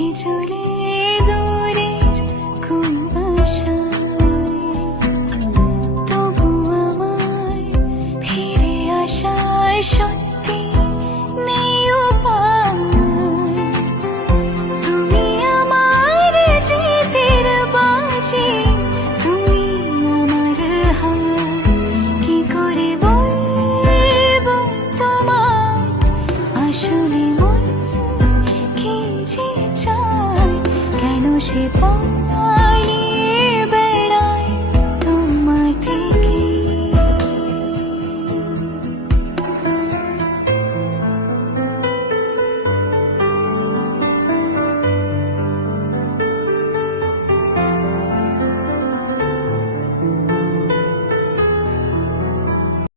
যাচ্ছি চলে দূরের কুয়াশায়, তবু আমার ফিরে আসার সত্যি নেই উপায়। তুমি আমার জিতের বাজি, তুমি আমার হার, কি করে বলবো তোমায় আসলে মন কি যে চায়, কেন সে